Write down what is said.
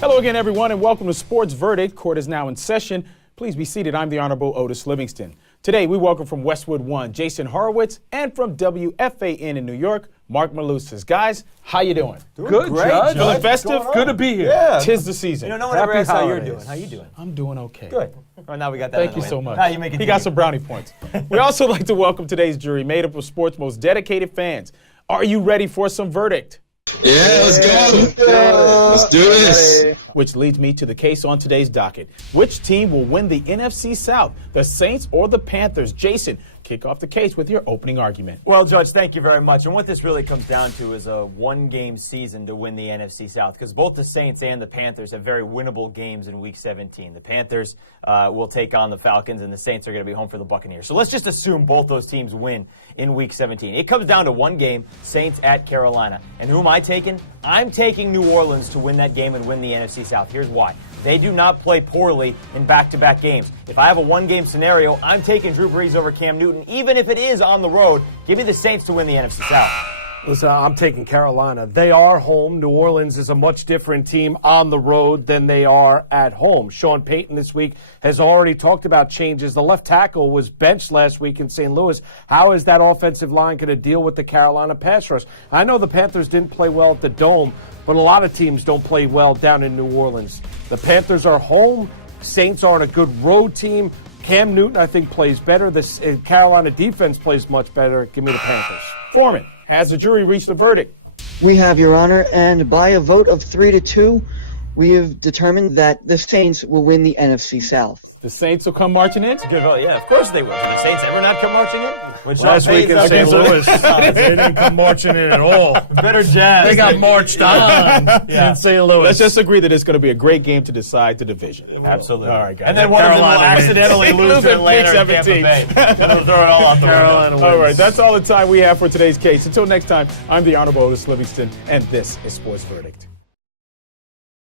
Hello again, everyone, and welcome to Sports Verdict. Court is now in session. Please be seated. I'm the Honorable Otis Livingston. Today, we welcome from Westwood One, Jason Horowitz, and from WFAN in New York, Mark Malusis. Guys, how you doing? Good, great. Judge. Feeling festive? Good to be here. Yeah. 'Tis the season. No one ever asks how you're holidays. doing. How you doing? I'm doing okay. Good. Well, now we got that. Thank you so much. Now you make it. He got some brownie points. We also like to welcome today's jury, made up of sports' most dedicated fans. Are you ready for some verdict? Yeah, let's go. Let's do this. Which leads me to the case on today's docket. Which team will win the NFC South, the Saints or the Panthers? Jason, kick off the case with your opening argument. Well, Judge, thank you very much. And what this really comes down to is a one-game season to win the NFC South, because both the Saints and the Panthers have very winnable games in Week 17. The Panthers will take on the Falcons, and the Saints are going to be home for the Buccaneers. So let's just assume both those teams win in Week 17. It comes down to one game, Saints at Carolina. And who am I taking? I'm taking New Orleans to win that game and win the NFC South. Here's why. They do not play poorly in back-to-back games. If I have a one-game scenario, I'm taking Drew Brees over Cam Newton, even if it is on the road. Give me the Saints to win the NFC South. Listen, I'm taking Carolina. They are home. New Orleans is a much different team on the road than they are at home. Sean Payton this week has already talked about changes. The left tackle was benched last week in St. Louis. How is that offensive line going to deal with the Carolina pass rush? I know the Panthers didn't play well at the Dome, but a lot of teams don't play well down in New Orleans. The Panthers are home. Saints are on a good road team. Cam Newton, I think, plays better. The Carolina defense plays much better. Give me the Panthers. Foreman, has the jury reached a verdict? We have, Your Honor, and by a vote of 3-2, we have determined that the Saints will win the NFC South. The Saints will come marching in? Good vote. Yeah, of course they will. Did the Saints ever not come marching in? Last week in St. Louis, they didn't come marching in at all. Better jazz. They got marched on in St. Louis. Let's just agree that it's going to be a great game to decide the division. Absolutely. All right, guys. And then one of them will Carolina accidentally lose Lose to in Atlanta Week or Tampa 17. Bay. They'll throw it all out the Carolina window. wins. All right, that's all the time we have for today's case. Until next time, I'm the Honorable Otis Livingston, and this is Sports Verdict.